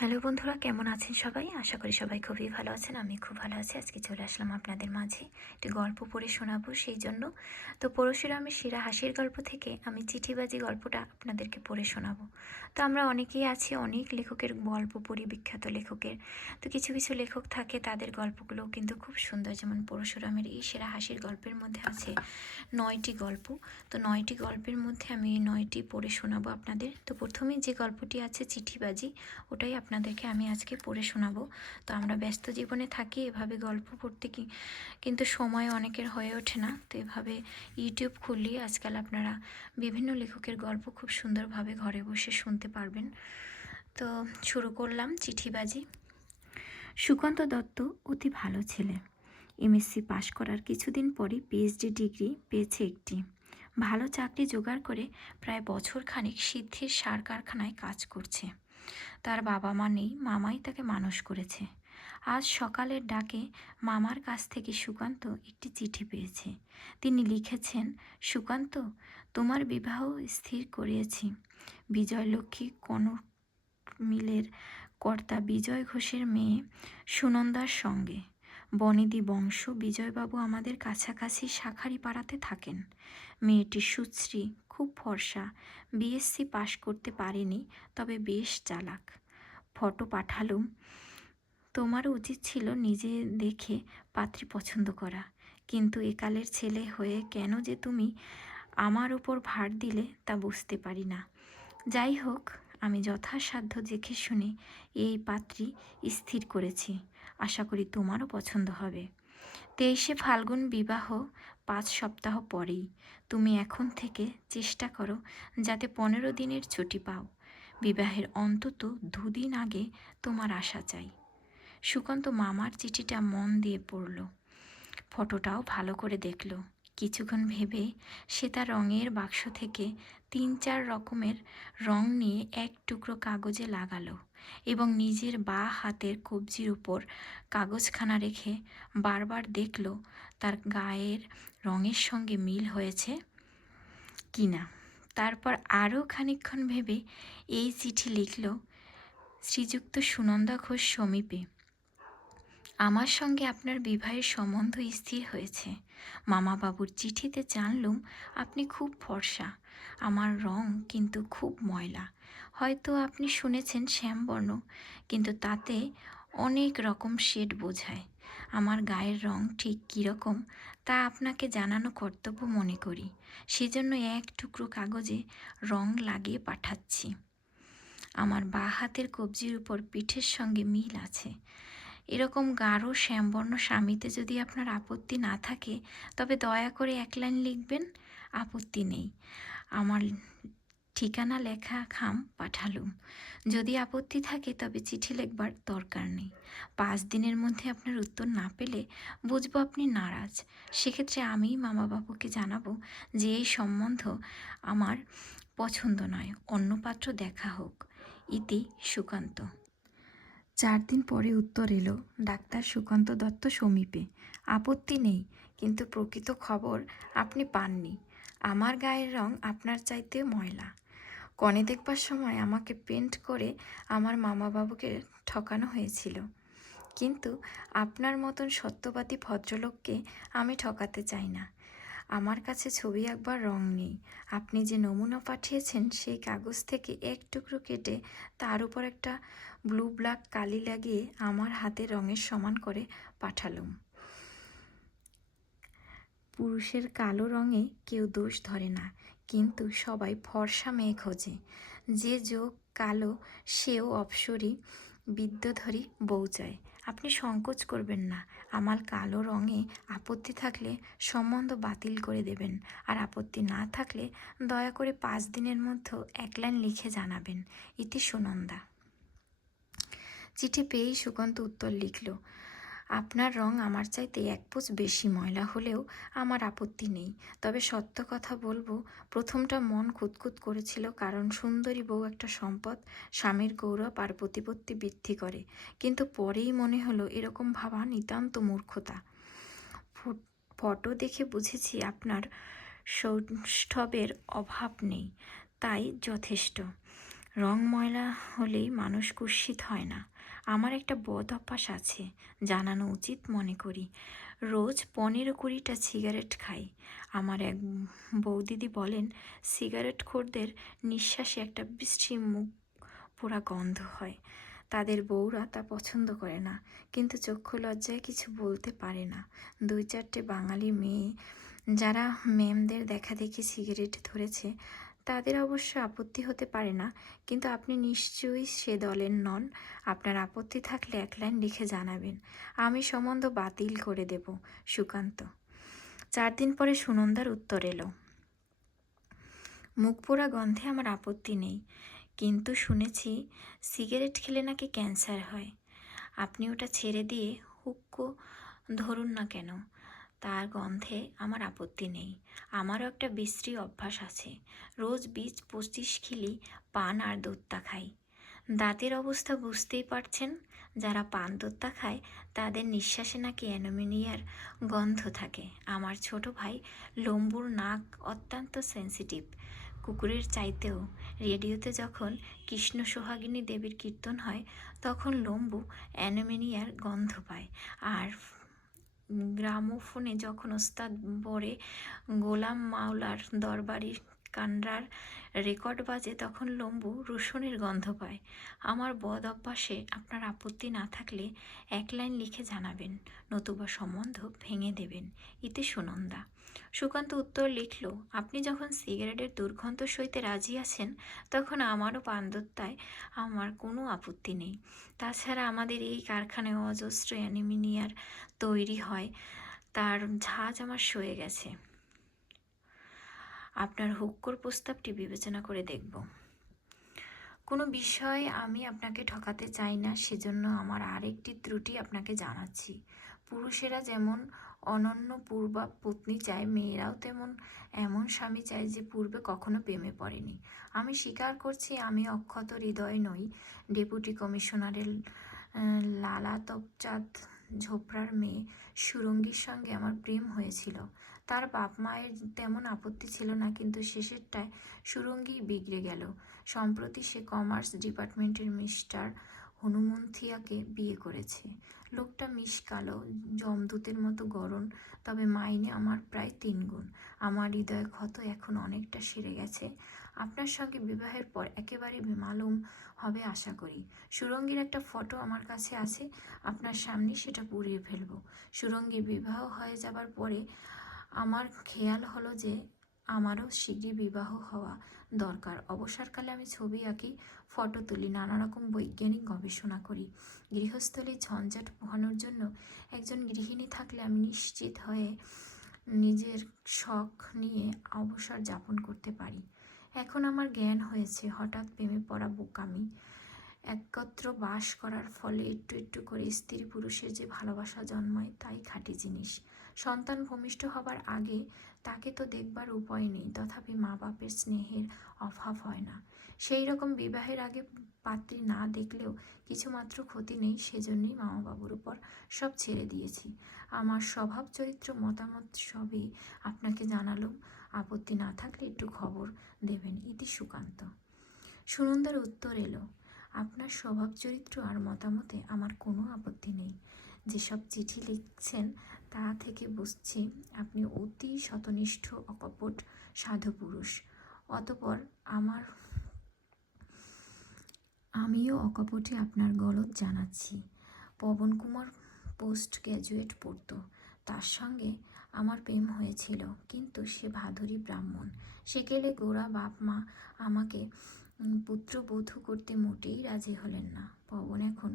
Hello বন্ধুরা, কেমন আছেন সবাই? আশা করি সবাই খুবই ভালো আছেন। আমি খুব ভালো আছি। আজকে চলে আসলাম আপনাদের মাঝে একটি গল্প পড়ে শোনাবো সেই জন্য। তো পরশুরামের সেরা হাসির গল্প থেকে আমি চিঠিবাজি গল্পটা আপনাদেরকে পড়ে শোনাবো। তো আমরা অনেকেই আছি, অনেক লেখকের গল্প পড়ি, বিখ্যাত লেখকের। তো কিছু কিছু লেখক থাকে, তাদের গল্পগুলোও কিন্তু খুব সুন্দর। যেমন পরশুরামের এই সেরা হাসির গল্পের মধ্যে আছে 9টি গল্প। তো 9টি গল্পের মধ্যে আমি এই 9টি পড়ে শোনাবো আপনাদের। তো প্রথমেই যে গল্পটি আছে চিঠিবাজি, ওটাই আপনাদেরকে আমি আজকে পড়ে শোনাবো। তো আমরা ব্যস্ত জীবনে থাকি, এভাবে গল্প পড়তে কিন্তু সময় অনেকের হয়ে ওঠে না। তো এভাবে ইউটিউব খুললে আজকাল আপনারা বিভিন্ন লেখকের গল্প খুব সুন্দরভাবে ঘরে বসে শুনতে পারবেন। তো শুরু করলাম চিঠিবাজি। সুকান্ত দত্ত অতি ভালো ছেলে। এমএসসি পাশ করার কিছুদিন পরই পিএইচডি ডিগ্রি পেয়েছে একটি। ভালো চাকরি জোগাড় করে প্রায় বছরখানেক সিদ্ধির সার কারখানায় কাজ করছে। তার বাবা মা নেই, মামাই তাকে মানুষ করেছে। আজ সকালের ডাকে মামার কাছ থেকে সুকান্ত একটি চিঠি পেয়েছে। তিনি লিখেছেন, সুকান্ত, তোমার বিবাহ স্থির করিয়েছি বিজয়লক্ষ্মী কনক মিলের কর্তা বিজয় ঘোষের মেয়ে সুনন্দার সঙ্গে। বনেদি বংশ। বিজয়বাবু আমাদের কাছাকাছি শাখারি পাড়াতে থাকেন। মেয়েটি সুশ্রী, খুব ফর্সা, বিএসসি পাশ করতে পারেনি, তবে বেশ চালাক। ফটো পাঠালুম। তোমারও উচিত ছিল নিজে দেখে পাত্রী পছন্দ করা, কিন্তু একালের ছেলে হয়ে কেন যে তুমি আমার উপর ভার দিলে তা বুঝতে পারি না। যাই হোক, আমি যথাসাধ্য দেখে শুনে এই পাত্রী স্থির করেছি। আশা করি তোমারও পছন্দ হবে। 23শে ফাল্গুন বিবাহ, 5 সপ্তাহ পরেই। তুমি এখন থেকে চেষ্টা করো যাতে 15 দিনের ছুটি পাও। বিবাহের অন্তত 2 দিন আগে তোমার আসা চাই। সুকান্ত মামার চিঠিটা মন দিয়ে পড়ল, ফটোটাও ভালো করে দেখল। কিছুক্ষণ ভেবে সে তার রঙের বাক্স থেকে 3-4 রকমের রং নিয়ে এক টুকরো কাগজে লাগালো এবং নিজের বাঁ হাতের কবজির উপর কাগজখানা রেখে বারবার দেখল তার গায়ের রঙের সঙ্গে মিল হয়েছে কিনা। তারপর আরও খানিকক্ষণ ভেবে এই চিঠি লিখল, শ্রীযুক্ত সুনন্দা ঘোষ সমীপে, আমার সঙ্গে আপনার বিবাহের সম্বন্ধ স্থির হয়েছে। মামাবাবুর চিঠিতে জানলুম আপনি খুব ফর্সা, আমার রং কিন্তু খুব ময়লা। হয়তো আপনি শুনেছেন শ্যামবর্ণ, কিন্তু তাতে অনেক রকম শেড বোঝায়। আমার গায়ের রং ঠিক কীরকম তা আপনাকে জানানো কর্তব্য মনে করি। সেজন্য এক টুকরো কাগজে রং লাগিয়ে পাঠাচ্ছি। আমার বাঁ হাতের কবজির উপর পিঠের সঙ্গে মিল আছে। এরকম গাঢ় শ্যামবর্ণ স্বামীতে যদি আপনার আপত্তি না থাকে, তবে দয়া করে 1 লাইন লিখবেন। আপত্তি নেই। আমার ঠিকানা লেখা খাম পাঠালুম। যদি আপত্তি থাকে তবে চিঠি লিখবার দরকার নেই। 5 দিনের মধ্যে আপনার উত্তর না পেলে বুঝবো আপনি নারাজ। সেক্ষেত্রে আমি মামাবাবুকে জানাবো যে এই সম্বন্ধ আমার পছন্দ নয়, অন্য পাত্র দেখা হোক। ইতি সুকান্ত। 4 দিন পরে উত্তর এলো, ডাক্তার সুকান্ত দত্ত সমীপে। আপত্তি নেই, কিন্তু প্রকৃত খবর আপনি পাননি। আমার গায়ের রং আপনার চাইতে ময়লা। কনে দেখবার সময় আমাকে পেন্ট করে আমার মামাবাবুকে ঠকানো হয়েছিল, কিন্তু আপনার মতন সত্যবাদী ভদ্রলোককে আমি ঠকাতে চাই না। আমার কাছে ছবি আঁকবার রং নেই। আপনি যে নমুনা পাঠিয়েছেন সেই কাগজ থেকে এক টুকরো কেটে তার উপর একটা ব্লু ব্ল্যাক কালি লাগিয়ে আমার হাতের রঙের সমান করে পাঠালুম। পুরুষের কালো রঙে কেউ দোষ ধরে না, কিন্তু সবাই ফর্সা মেয়ে খোঁজে। যে যোগ কালো সেও অপসরী বিদ্যধরী বউ চায়। আপনি সংকোচ করবেন না। আমার কালো রঙে আপত্তি থাকলে সম্বন্ধ বাতিল করে দেবেন, আর আপত্তি না থাকলে দয়া করে 5 দিনের মধ্যে 1 লাইন লিখে জানাবেন। ইতি সুনন্দা। চিঠি পেয়েই সুকান্ত উত্তর লিখল, আপনার রং আমার চাইতে 1 পোঁচ বেশি ময়লা হলেও আমার আপত্তি নেই। তবে সত্য কথা বলবো, প্রথমটা মন খুঁতখুত করেছিল, কারণ সুন্দরী বউ একটা সম্পদ, স্বামীর গৌরব আর প্রতিপত্তি বৃদ্ধি করে। কিন্তু পরেই মনে হলো এরকম ভাবা নিতান্ত মূর্খতা। ফটো দেখে বুঝেছি আপনার সৌষ্ঠবের অভাব নেই, তাই যথেষ্ট। রং ময়লা হলেই মানুষ কুৎসিত হয় না। আমার একটা বদ অভ্যাস আছে, জানানো উচিত মনে করি। রোজ 15-20টা সিগারেট খাই। আমার এক বৌদিদি বলেন, সিগারেটখোরদের নিঃশ্বাসে একটা বিশ্রী মুখ পোড়া গন্ধ হয়। তাদের বউরা তা পছন্দ করে না, কিন্তু চক্ষু লজ্জায় কিছু বলতে পারে না। 2-4টে বাঙালি মেয়ে যারা মেমদের দেখা দেখি সিগারেট ধরেছে, তাদের অবশ্য আপত্তি হতে পারে না, কিন্তু আপনি নিশ্চয়ই সে দলের নন। আপনার আপত্তি থাকলে 1 লাইন লিখে জানাবেন, আমি সম্বন্ধ বাতিল করে দেব। সুকান্ত। 4 দিন পরে সুনন্দার উত্তর এলো, মুখ পোড়া গন্ধে আমার আপত্তি নেই, কিন্তু শুনেছি সিগারেট খেলে নাকি ক্যান্সার হয়। আপনি ওটা ছেড়ে দিয়ে হুক্কো ধরুন না কেন। তার গন্ধে আমার আপত্তি নেই। আমারও একটা বিশ্রী অভ্যাস আছে, রোজ 20-25 খিলি পান আর দোত্তা খাই। দাঁতের অবস্থা বুঝতেই পারছেন, যারা পান দোত্তা খায় তাদের নিঃশ্বাসে নাকি অ্যানোমিনিয়ার গন্ধ থাকে। আমার ছোট ভাই লম্বুর নাক অত্যন্ত সেন্সিটিভ, কুকুরের চাইতেও। রেডিওতে যখন কৃষ্ণ সোহাগিনী দেবীর কীর্তন হয়, তখন লম্বু অ্যানোমিনিয়ার গন্ধ পায়। আর গ্রামোফোনে যখন ওস্তাদ বরে গোলাম মাওলার দরবারি কান্ডার রেকর্ড বাজে, তখন লম্বু রসুনের গন্ধ পায়। আমার বদ অভ্যাসে আপনার আপত্তি না থাকলে 1 লাইন লিখে জানাবেন, নতুবা সম্বন্ধ ভেঙে দেবেন। ইতি সুনন্দা। সুকান্ত উত্তর লিখল, আপনি যখন সিগারেটের দুর্গন্ধ সইতে রাজি আছেন, তখন আমারও পানদত্তায় আমার কোনো আপত্তি নেই। তাছাড়া আমাদের এই কারখানায় অজস্র অ্যানিমিনিয়ার তৈরি হয়, তার ঝাঁজ আমার সয়ে গেছে। আপনার হুক্কোর প্রস্তাবটি বিবেচনা করে দেখব। কোনো বিষয় আমি আপনাকে ঠকাতে চাই না, সেজন্য আমার আরেকটি ত্রুটি আপনাকে জানাচ্ছি। পুরুষেরা যেমন অনন্য পূর্বা পত্নী চায়, মেয়েরাও তেমন এমন স্বামী চায় যে পূর্বে কখনো প্রেমে পড়েনি। আমি স্বীকার করছি, আমি অক্ষত হৃদয় নই। ডেপুটি কমিশনারের লালাতপচাঁদ ঝোপড়ার মেয়ে সুরঙ্গীর সঙ্গে আমার প্রেম হয়েছিল। তার বাপ মায়ের তেমন আপত্তি ছিল না, কিন্তু শেষেরটায় সুরঙ্গী বিগড়ে গেল। সম্প্রতি সে কমার্স ডিপার্টমেন্টের মিস্টার হনুমন্থিয়াকে বিয়ে করেছে। লোকটা মিশকালো, যমদূতের মতো গড়ন, তবে মাইনে আমার প্রায় 3 গুণ। আমার হৃদয় ক্ষত এখন অনেকটা সেরে গেছে। আপনার সঙ্গে বিবাহের পর একেবারে বেমালুম হবে আশা করি। সুরঙ্গীর একটা ফটো আমার কাছে আছে, আপনার সামনে সেটা পুড়িয়ে ফেলব। সুরঙ্গীর বিবাহ হয়ে যাবার পরে আমার খেয়াল হলো যে আমারও শীঘ্রই বিবাহ হওয়া দরকার। অবসরকালে আমি ছবি আঁকি, ফটো তুলি, নানা রকম বৈজ্ঞানিক গবেষণা করি। গৃহস্থলীর ঝঞ্ঝাট পোহানোর জন্য একজন গৃহিণী থাকলে আমি নিশ্চিত হয়ে নিজের শখ নিয়ে অবসর যাপন করতে পারি। এখন আমার জ্ঞান হয়েছে, হঠাৎ প্রেমে পড়া বোকামি। একত্র বাস করার ফলে একটু একটু করে স্ত্রী পুরুষের যে ভালোবাসা জন্মায়, তাই খাঁটি জিনিস। সন্তান ভূমিষ্ঠ হবার আগে তাকে তো দেখবার উপায় নেই, তথাপি মা বাপের স্নেহের অভাব হয় না। সেই রকম বিবাহের আগে পাত্রী না দেখলেও কিছুমাত্র ক্ষতি নেই, সেজন্যই মামা বাবুর উপর সব ছেড়ে দিয়েছি। আমার স্বভাব চরিত্র মতামত সবই আপনাকে জানালাম, আপত্তি না থাকলে একটু খবর দেবেন। ইতি সুকান্ত। সুনন্দার উত্তর এলো, আপনার স্বভাব চরিত্র আর মতামতে আমার কোনো আপত্তি নেই। যেসব চিঠি লিখছেন তা থেকে বুঝছি আপনি অতি সতনিষ্ঠ অকপট সাধু পুরুষ। অতঃপর আমিও অকপটে আপনার গলদ জানাচ্ছি। পবন কুমার পোস্ট গ্র্যাজুয়েট পড়তো, তার সঙ্গে আমার প্রেম হয়েছিল, কিন্তু সে ভাদুরী ব্রাহ্মণ। সে গেলে গোড়া বাপ মা আমাকে পুত্রবধূ করতে মোটেই রাজি হলেন না। পবন এখন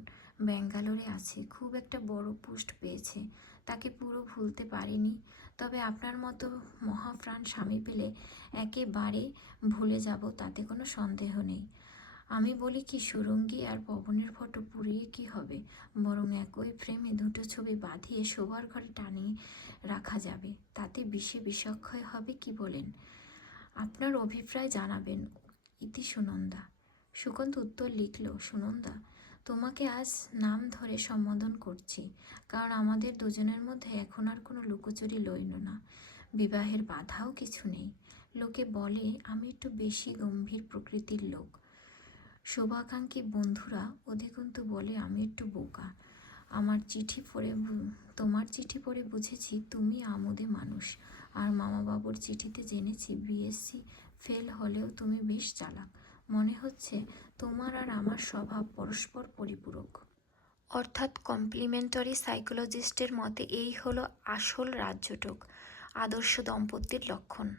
ব্যাঙ্গালোরে আছে, খুব একটা বড় পোস্ট পেয়েছে। তাকে পুরো ভুলতে পারিনি, তবে আপনার মতো মহাপ্রাণ স্বামী পেলে একেবারে ভুলে যাব, তাতে কোনো সন্দেহ নেই। আমি বলি কি, সুরঙ্গী আর পবনের ফটো পুড়িয়ে কি হবে, বরং একই ফ্রেমে দুটো ছবি বাঁধিয়ে শোবার ঘরে টানিয়ে রাখা যাবে, তাতে বিষে বিষক্ষয় হবে, কি বলেন? আপনার অভিপ্রায় জানাবেন। ইতি সুনন্দা। সুকান্ত উত্তর লিখল, সুনন্দা, তোমাকে আজ নাম ধরে সম্বোধন করছি, কারণ আমাদের দুজনের মধ্যে এখন আর কোনো লুকোচুরি লইল না। বিবাহের বাধাও কিছু নেই। লোকে বলে আমি একটু বেশি গম্ভীর প্রকৃতির লোক। শুভাকাঙ্ক্ষী বন্ধুরা অধিকন্তু বলে আমি একটু বোকা। আমার চিঠি পড়ে তোমার চিঠি পড়ে বুঝেছি তুমি আমোদে মানুষ, আর মামাবাবুর চিঠিতে জেনেছি বিএসসি ফেল হলেও তুমি বেশ চালাক। মনে হচ্ছে তোমার আর আমার স্বভাব পরস্পর পরিপূরক। অর্থাৎ কমপ্লিমেন্টারি সাইকোলজিস্টের মতে এই হলো আসল রাজ্যটোক, আদর্শ দম্পতির লক্ষণ।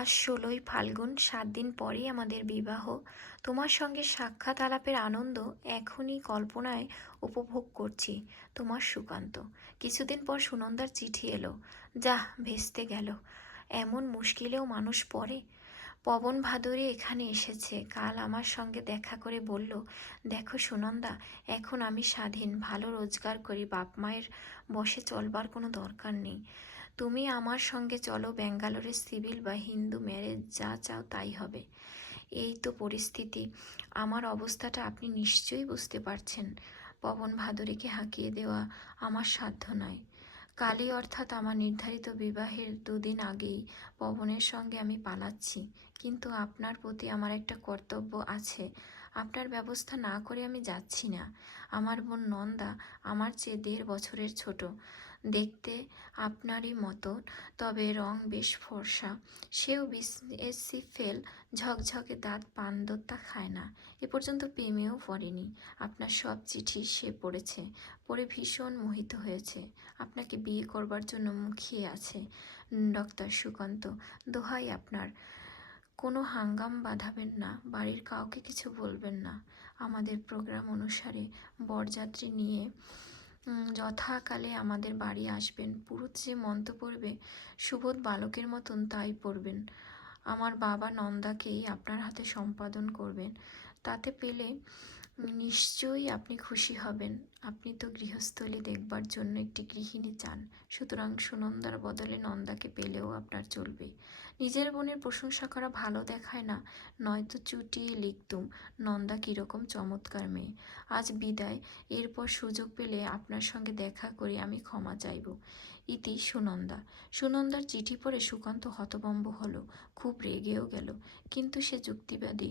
আজ 16ই ফাল্গুন, 7 দিন পরেই আমাদের বিবাহ। তোমার সঙ্গে সাক্ষাৎ আলাপের আনন্দ এখনই কল্পনায় উপভোগ করছি। তোমার সুকান্ত। কিছুদিন পর সুনন্দার চিঠি এলো। যাহ, ভেস্তে গেল। এমন মুশকিলেও মানুষ পড়ে। পবন ভাদুরী এখানে এসেছে। কাল আমার সঙ্গে দেখা করে বলল, দেখো সুনন্দা, এখন আমি স্বাধীন, ভালো রোজগার করি, বাপ মায়ের বশে চলবার কোনো দরকার নেই। তুমি আমার সঙ্গে চলো, ব্যাঙ্গালোরে সিভিল বা হিন্দু ম্যারেজ যা চাও তাই হবে। এই তো পরিস্থিতি। আমার অবস্থাটা আপনি নিশ্চয়ই বুঝতে পারছেন। পবন ভাদুরীকে হাঁকিয়ে দেওয়া আমার সাধ্য নয়। কালই অর্থাৎ আমার নির্ধারিত বিবাহের 2 দিন আগেই পবনের সঙ্গে আমি পালাচ্ছি। কিন্তু আপনার প্রতি আমার একটা কর্তব্য আছে। আপনার ব্যবস্থা না করে আমি যাচ্ছি না। আমার বোন নন্দা আমার চেয়ে 1.5 বছরের ছোট, দেখতে আপনারই মতো, তবে রং বেশ ফর্সা। সেও বিএসসি ফেল, ঝকঝকে দাঁত, পানদোত্তা খায় না, এ পর্যন্ত প্রেমেও পড়েনি। আপনার সব চিঠি সে পড়েছে, পড়ে ভীষণ মোহিত হয়েছে, আপনাকে বিয়ে করবার জন্য মুখিয়ে আছে। ডক্টর সুকান্ত, দোহাই আপনার, কোনো হাঙ্গাম বাঁধাবেন না, বাড়ির কাউকে কিছু বলবেন না। আমাদের প্রোগ্রাম অনুসারে বরযাত্রী নিয়ে যথাকালে আমাদের বাড়ি আসবেন। পুরুত যে মন্ত্র পড়বে, সুবোধ বালকের মতন তাই পড়বেন। আমার বাবা নন্দাকেই আপনার হাতে সম্পাদন করবেন। তাতে পেলে নিশ্চয়ই আপনি খুশি হবেন। আপনি তো গৃহস্থলী দেখবার জন্য একটি গৃহিণী চান, সুতরাং সুনন্দার বদলে নন্দাকে পেলেও আপনার চলবে। নিজের বোনের প্রশংসা করা ভালো দেখায় না, নয়তো চুটিয়ে লিখতুম নন্দা কীরকম চমৎকার মেয়ে। আজ বিদায়, এরপর সুযোগ পেলে আপনার সঙ্গে দেখা করে আমি ক্ষমা চাইব। ইতি সুনন্দা। সুনন্দার চিঠি পড়ে সুকান্ত হতভম্ব হলো, খুব রেগেও গেল। কিন্তু সে যুক্তিবাদী,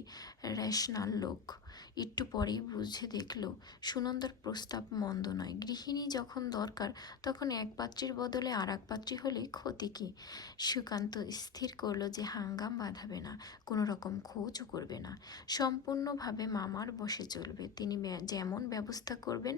রেশনাল লোক। একটু পরেই বুঝে দেখল সুনন্দার প্রস্তাব মন্দ নয়। গৃহিণী যখন দরকার তখন এক পাত্রীর বদলে আর এক পাত্রী হলে ক্ষতি কী? সুকান্ত স্থির করল যে হাঙ্গাম বাঁধাবে না, কোনো রকম খোঁজও করবে না, সম্পূর্ণভাবে মামার বশে চলবে। তিনি যেমন ব্যবস্থা করবেন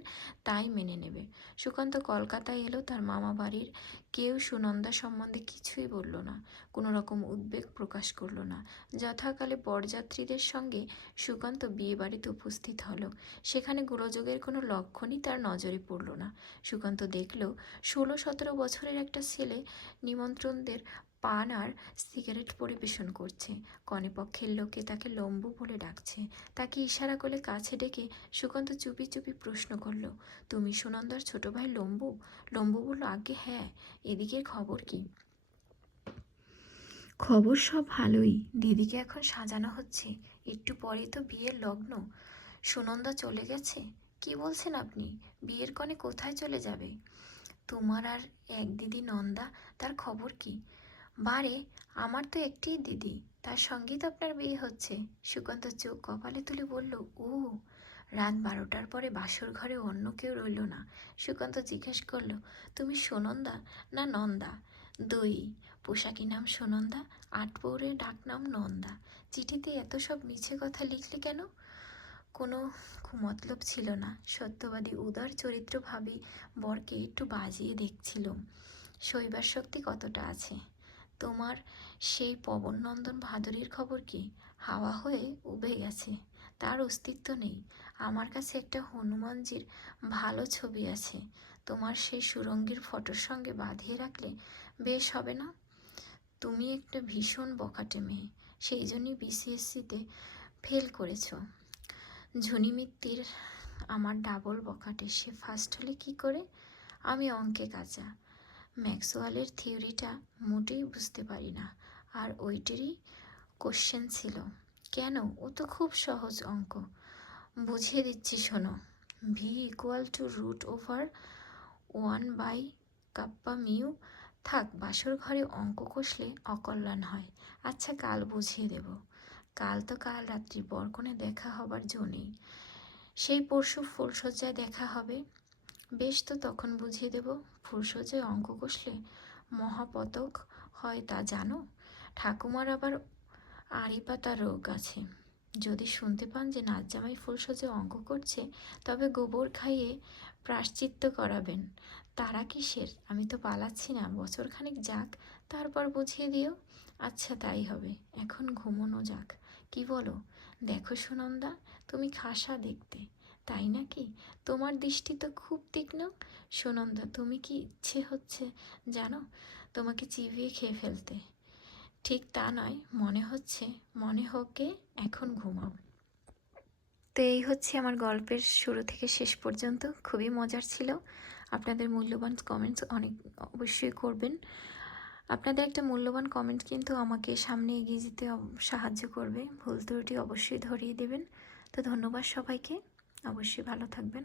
তাই মেনে নেবে। সুকান্ত কলকাতায় এলো। তার মামা বাড়ির কেউ সুনন্দা সম্বন্ধে কিছুই বলল না, কোনো রকম উদ্বেগ প্রকাশ করল না। যথাকালে বরযাত্রীদের সঙ্গে সুকান্ত বিয়ে বাড়িতে উপস্থিত হলো। সেখানে গোলযোগের কোনো লক্ষণই তার নজরে পড়ল না। সুকান্ত দেখল 16-17 বছরের একটা ছেলে নিমন্ত্রণদের পান আর সিগারেট পরিবেশন করছে। কনেপক্ষের লোকে তাকে লম্বু বলে ডাকছে। তাকে ইশারা করে কাছে ডেকে সুকান্ত চুপি চুপি প্রশ্ন করল, তুমি সুনন্দার ছোট ভাই লম্বু? লম্বু বলল, আজ্ঞে হ্যাঁ। এদিকের খবর কি? খবর সব ভালোই। দিদিকে এখন সাজানো হচ্ছে, একটু পরেই তো বিয়ের লগ্ন। সুনন্দা চলে গেছে? কি বলছেন আপনি? বিয়ের কনে কোথায় চলে যাবে? তোমার আর এক দিদি নন্দা, তার খবর কি? বারে, আমার তো একটিই দিদি, তার সঙ্গেই তো আপনার বিয়ে হচ্ছে। সুকান্ত চোখ কপালে তুলে বলল, ও। রাত 12টার পরে বাসর ঘরে অন্য কেউ রইল না। সুকান্ত জিজ্ঞেস করল, তুমি সুনন্দা না নন্দা? দুই। পোশাকি নাম সুনন্দা, আটপৌরের ডাকনাম নন্দা। চিঠিতে এত সব মিছে কথা লিখলে কেন? কোনো কুমতলব ছিল না। সত্যবাদী উদার চরিত্র ভাবি বরকে একটু বাজিয়ে দেখছিল শৈবার শক্তি কতটা আছে। তোমার সেই পবননন্দন ভাদুরীর খবর কি? হাওয়া হয়ে উবে গেছে, তার অস্তিত্ব নেই। আমার কাছে একটা হনুমানজির ভালো ছবি আছে, তোমার সেই সুরঙ্গীর ফটোর সঙ্গে বাঁধিয়ে রাখলে বেশ হবে না? তুমি একটা ভীষণ বখাটে মেয়ে, সেই জন্যই বিসিএসসিতে ফেল করেছ। ঝুনি মিত্তির আমার ডাবল বখাটে, সে ফার্স্ট হলে কি করে? আমি অঙ্কে কাঁচা, ম্যাক্সওয়েলের থিওরিটা মোটেই বুঝতে পারি না, আর ওইটারই কোশ্চেন ছিল। কেন? ও তো খুব সহজ অঙ্ক। বুঝিয়ে দিচ্ছি শোনো। v=1/কাপ্পা মিউ। থাক, বাসর ঘরে অঙ্ক কষলে অকল্যাণ হয়। আচ্ছা, কাল বুঝিয়ে দেব। কাল তো কাল রাত্রি বরকনে দেখা হবার জো নেই। সেই পরশু ফুলশয্যায় দেখা হবে। বেশ, তো তখন বুঝিয়ে দেব। ফুলশয্যায় অঙ্ক কষলে মহাপতক হয় তা জানো? ঠাকুমার আবার আড়ি পাতা রোগ আছে। যদি শুনতে পান যে নাচ জামাই ফুলশয্যায় অঙ্ক করছে, তবে গোবর খাইয়ে প্রায়শ্চিত্ত করাবেন। তারা কিসের? আমি তো পালাচ্ছি না, বছরখানেক যাক, তারপর বুঝিয়ে দিও। আচ্ছা, তাই হবে। এখন ঘুমোনো যাক, কি বলো? দেখো সুনন্দা, তুমি খাসা দেখতে, তাই নাকি? তোমার দৃষ্টি তো খুব তীক্ষ্ণ। সুনন্দা, তুমি কি ইচ্ছে হচ্ছে জানো তোমাকে চিবিয়ে খেয়ে ফেলতে? ঠিক তা নয়, মনে হোকে এখন ঘুমাও। তো এই হচ্ছে আমার গল্পের শুরু থেকে শেষ পর্যন্ত। খুবই মজার ছিল। আপনাদের মূল্যবান কমেন্টস অনেক অবশ্যই করবেন। আপনাদের একটা মূল্যবান কমেন্ট কিন্তু আমাকে সামনে এগিয়ে যেতে সাহায্য করবে। ভুল ত্রুটি অবশ্যই ধরিয়ে দেবেন। তো ধন্যবাদ সবাইকে। অবশ্যই ভালো থাকবেন।